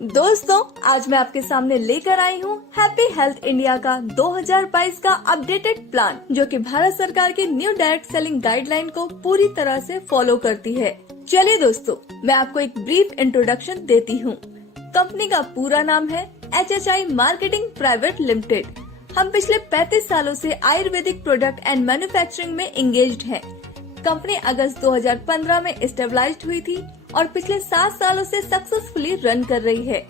दोस्तों, आज मैं आपके सामने लेकर आई हूँ हैप्पी हेल्थ इंडिया का 2022 का अपडेटेड प्लान, जो कि भारत सरकार की न्यू डायरेक्ट सेलिंग गाइडलाइन को पूरी तरह से फॉलो करती है। चलिए दोस्तों, मैं आपको एक ब्रीफ इंट्रोडक्शन देती हूँ। कंपनी का पूरा नाम है HHI मार्केटिंग प्राइवेट लिमिटेड। हम पिछले 35 सालों से आयुर्वेदिक प्रोडक्ट एंड मैन्युफैक्चरिंग में एंगेज्ड हैं। कंपनी अगस्त 2015 में स्टेबलाइज्ड हुई थी और पिछले 7 सालों से सक्सेसफुली रन कर रही है।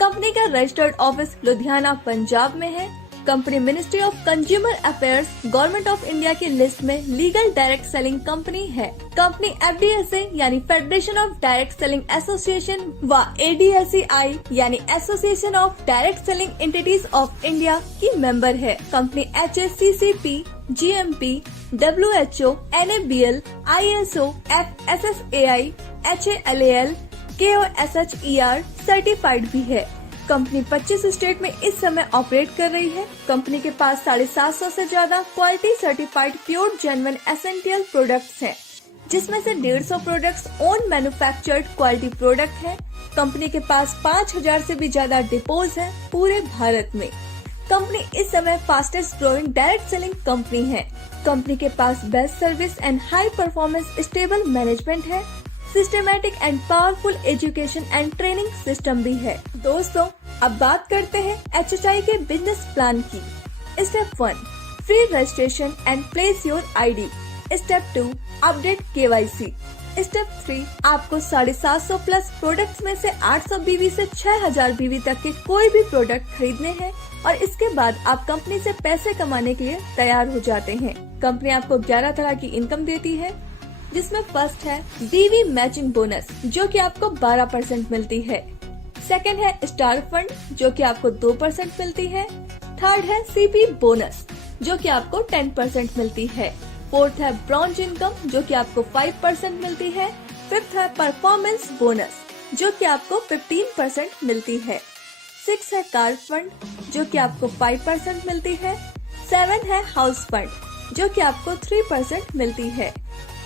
कंपनी का रजिस्टर्ड ऑफिस लुधियाना, पंजाब में है। Company ministry of consumer affairs, government of India की लिस्ट में लीगल डायरेक्ट सेलिंग कंपनी है। कंपनी FDSA यानी federation of direct selling association व ADSEI यानी association of direct selling entities of India की मेंबर है। Company HACCP, GMP, WHO, NABL, ISO, FSSAI, HALAL, KOSHER certified भी है। Company 25 state में इस समय ऑपरेट कर रही है। कंपनी के पास 750 से ज्यादा quality certified pure genuine essential products हैं, जिसमें से 150 products own manufactured quality product हैं। कंपनी के पास 5000 से भी ज्यादा डिपोज है पूरे भारत में। कंपनी इस समय fastest growing direct selling company है। कंपनी के पास best service and high performance stable management है। Systematic and powerful education and training system भी है। दोस्तों, अब बात करते हैं HHI के बिजनेस प्लान की। Step 1, free registration and place your ID। Step 2, update KYC। Step 3, आपको 750 प्लस प्रोडक्ट्स में से 800 BV से 6000 BV तक के कोई भी प्रोडक्ट खरीदने हैं और इसके बाद आप कंपनी से पैसे कमाने के लिए तैयार हो जाते हैं। कंपनी आपको 11 तरह की इनकम देती है, जिसमें फर्स्ट है BV मैचिंग बोनस, जो कि आपको 12% मिलती है। सेकंड है स्टार फंड, जो कि आपको 2% मिलती है। थर्ड है CP बोनस, जो कि आपको 10% मिलती है। फोर्थ है ब्रॉन्ज इनकम, जो कि आपको 5% मिलती है। फिफ्थ है परफॉर्मेंस बोनस, जो कि आपको 15% मिलती है। सिक्स है कार फंड, जो कि आपको 5% मिलती है। 7 है हाउस फंड, जो कि आपको 3% मिलती है।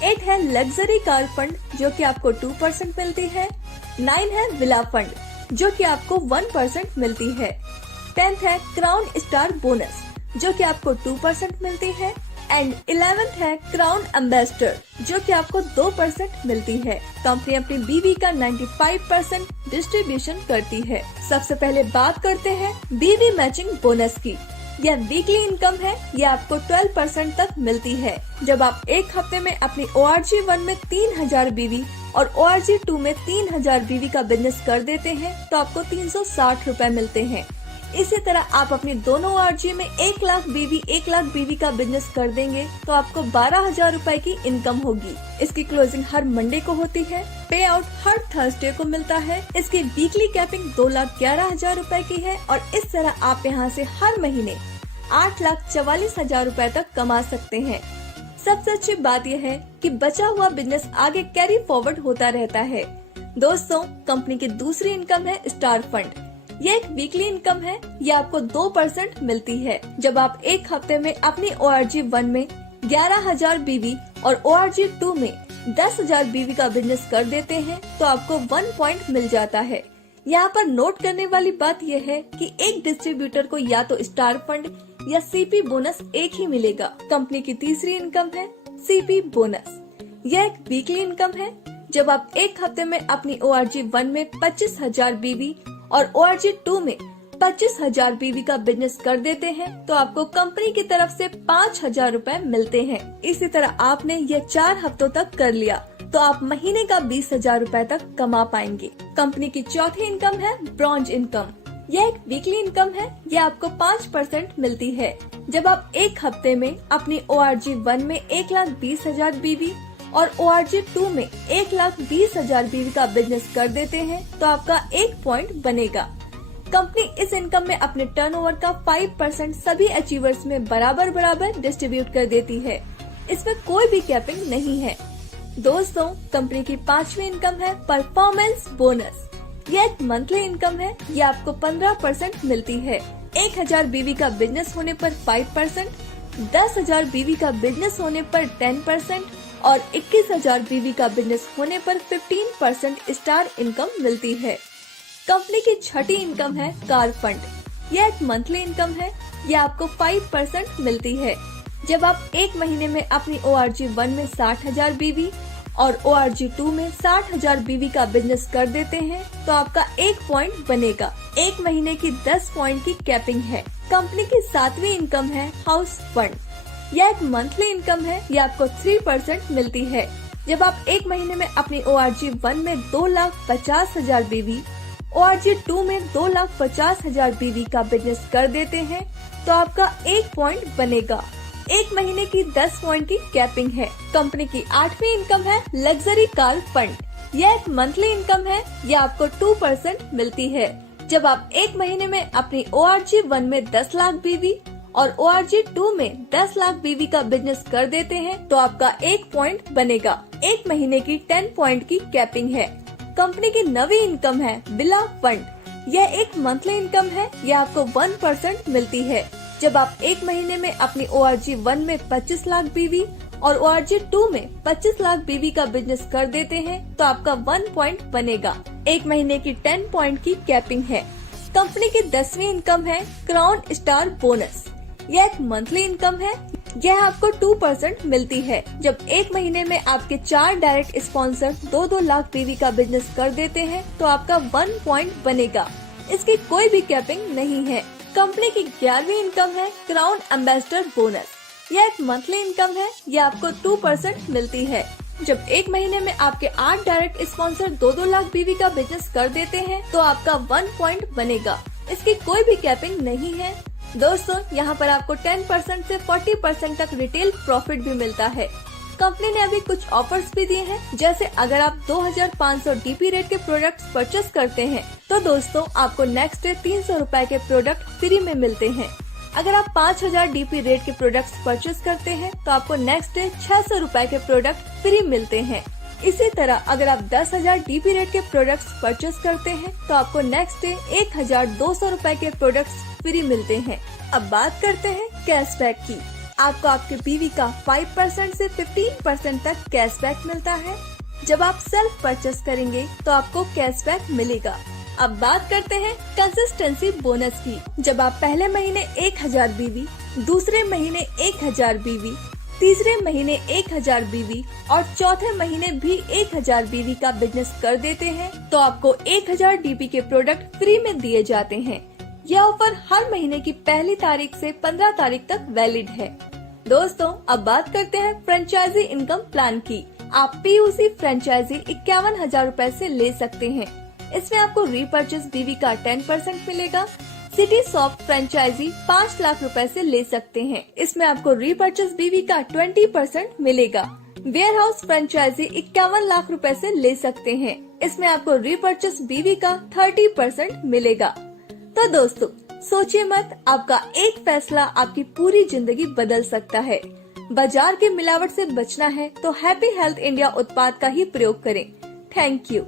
8 है लग्जरी कार फंड, जो कि आपको 2% मिलती है। 9 है विला फंड, जो कि आपको 1% मिलती है। 10th है क्राउन स्टार बोनस, जो कि आपको 2% मिलती है। एंड 11th है क्राउन एम्बेसडर, जो कि आपको 2% मिलती है। कंपनी अपनी BV का 95% डिस्ट्रीब्यूशन करती है। सबसे पहले बात करते हैं BV मैचिंग बोनस की। यह वीकली इनकम है। यह आपको 12% तक मिलती है। जब आप एक हफ्ते में अपनी ORG1 में 3000 BV और ORG2 में 3000 BV का बिजनेस कर देते हैं, तो आपको 360 रुपए मिलते हैं। इसी तरह आप अपनी दोनों ORG में 1 लाख BV का बिजनेस कर देंगे, तो आपको 12,000 रुपए की इनकम होगी। इसकी क्लोजिंग हर मंडे को होती है। पे आउट हर थर्सडे को मिलता है। इसकी वीकली कैपिंग 2,11,000 रुपए की है और इस तरह आप यहाँ से हर महीने 8,44,000 रुपए तक कमा सकते हैं। सबसे अच्छी बात यह है कि बचा हुआ बिजनेस आगे कैरी फॉरवर्ड होता रहता है। दोस्तों, कंपनी की दूसरी इनकम है स्टार फंड। ये एक वीकली इनकम है। ये आपको 2% मिलती है। जब आप एक हफ्ते में अपनी ORG1 में 11,000 BV और ORG2 में 10,000 BV का बिजनेस कर देते हैं, तो आपको 1 पॉइंट मिल जाता है। यहाँ पर नोट करने वाली बात यह है कि एक डिस्ट्रीब्यूटर को या तो स्टार फंड या CP बोनस एक ही मिलेगा। कंपनी की तीसरी इनकम है CP बोनस। यह एक वीकली इनकम है। जब आप एक हफ्ते में अपनी ORG1 में 25,000 BV और ORG2 में 25,000 BV का बिजनेस कर देते हैं, तो आपको कंपनी की तरफ से 5,000 रुपए मिलते हैं। इसी तरह आपने ये 4 हफ्तों तक कर लिया, तो आप महीने का 20,000 रुपए तक कमा पाएंगे। कंपनी की चौथी इनकम है ब्रॉन्ज इनकम। यह एक वीकली इनकम है। यह आपको 5% मिलती है। जब आप एक हफ्ते में अपनी ORG1 में 1,20,000 BV और ORG2 में 1,20,000 BV का बिजनेस कर देते हैं, तो आपका 1 पॉइंट बनेगा। कंपनी इस इनकम में अपने टर्नओवर का 5% सभी अचीवर्स में बराबर डिस्ट्रीब्यूट कर देती है। इसमें कोई भी कैपिंग नहीं है। दोस्तों, कंपनी की पांचवी इनकम है परफॉर्मेंस बोनस। यह एक मंथली इनकम है। यह आपको 15% मिलती है। 1,000 BV का बिजनेस होने पर 5%, 10,000 BV का बिजनेस होने पर 10% और 21,000 BV का बिजनेस होने पर 15% स्टार इनकम मिलती है। कंपनी की छठी इनकम है कार फंड। यह एक मंथली इनकम है। यह आपको 5% मिलती है। जब आप एक महीने में अपनी ORG1 में 60,000 BV और ORG2 में 60,000 BV का बिजनेस कर देते हैं तो आपका 1 पॉइंट बनेगा। एक महीने की 10 पॉइंट की कैपिंग है। कंपनी की 7वीं इनकम है हाउस फंड। यह एक मंथली इनकम है। यह आपको 3% मिलती है। जब आप एक महीने में अपनी ORG1 में 2,50,000 BV, ORG2 में 2,50,000 BV का बिजनेस कर देते हैं तो आपका 1 पॉइंट बनेगा। एक महीने की 10 पॉइंट की कैपिंग है। कंपनी की 8वीं इनकम है लग्जरी कार फंड। यह एक मंथली इनकम है। यह आपको 2% मिलती है। जब आप एक महीने में अपनी ORG1 में 10 लाख BV और ORG2 में 10 लाख BV का बिजनेस कर देते हैं तो आपका 1 पॉइंट बनेगा। एक महीने की 10 पॉइंट की कैपिंग है। कंपनी की 9वीं इनकम है बिला फंड। यह एक मंथली इनकम है। यह आपको 1% मिलती है। जब आप एक महीने में अपनी ORG1 में 25 लाख BV और ORG2 में 25 लाख BV का बिजनेस कर देते हैं तो आपका 1 पॉइंट बनेगा। एक महीने की 10 पॉइंट की कैपिंग है। कंपनी की 10वीं इनकम है क्राउन स्टार बोनस। यह एक मंथली इनकम है। यह आपको 2% मिलती है। जब एक महीने में आपके 4 डायरेक्ट स्पॉन्सर 2-2 लाख BV का बिजनेस कर देते हैं तो आपका 1 पॉइंट बनेगा। इसकी कोई भी कैपिंग नहीं है। कंपनी की 11वीं इनकम है क्राउन एम्बेसडर बोनस। यह एक मंथली इनकम है। यह आपको 2% मिलती है। जब एक महीने में आपके 8 डायरेक्ट स्पॉन्सर 2-2 लाख BV का बिजनेस कर देते हैं तो आपका 1 पॉइंट बनेगा। इसकी कोई भी कैपिंग नहीं है। दोस्तों, यहाँ पर आपको 10% से 40% तक रिटेल प्रॉफिट भी मिलता है। कंपनी ने अभी कुछ ऑफर्स भी दिए हैं, जैसे अगर आप 2,500 DP रेट के प्रोडक्ट्स परचेस करते हैं तो दोस्तों आपको नेक्स्ट डे 300 रुपए के प्रोडक्ट फ्री में मिलते हैं। अगर आप 5,000 DP रेट के प्रोडक्ट्स परचेस करते हैं तो आपको नेक्स्ट डे 600 रुपए के प्रोडक्ट फ्री मिलते हैं। इसी तरह अगर आप 10,000 DP रेट के प्रोडक्ट्स परचेस करते हैं तो आपको नेक्स्ट डे 1,200 रुपए के प्रोडक्ट्स फ्री मिलते हैं। अब बात करते हैं कैशबैक की। आपको आपके BV का 5% से 15% तक कैशबैक मिलता है। जब आप सेल्फ परचेस करेंगे तो आपको कैशबैक मिलेगा। अब बात करते हैं कंसिस्टेंसी बोनस की। जब आप पहले महीने 1,000 BV, दूसरे महीने 1,000 BV, तीसरे महीने 1,000 BV और चौथे महीने भी 1,000 BV का बिजनेस कर देते हैं तो आपको 1,000 DP के प्रोडक्ट फ्री में दिए जाते हैं। यह ऑफर हर महीने की पहली तारीख से 15 तारीख तक वैलिड है। दोस्तों, अब बात करते हैं फ्रेंचाइजी इनकम प्लान की। आप PUC फ्रेंचाइजी 51,000 रूपए से ले सकते हैं। इसमें आपको रीपरचेस BV का 10% मिलेगा। सिटी सॉफ्ट फ्रेंचाइजी 5 लाख रुपए से ले सकते हैं। इसमें आपको रीपरचेस BV का 20% मिलेगा। वेयर हाउस फ्रेंचाइजी 51 लाख रुपए से ले सकते हैं। इसमें आपको रीपरचेस BV का 30% मिलेगा। तो दोस्तों, सोचिए मत, आपका एक फैसला आपकी पूरी जिंदगी बदल सकता है। बाजार की मिलावट से बचना है तो हैप्पी हेल्थ इंडिया उत्पाद का ही प्रयोग करें। Thank you.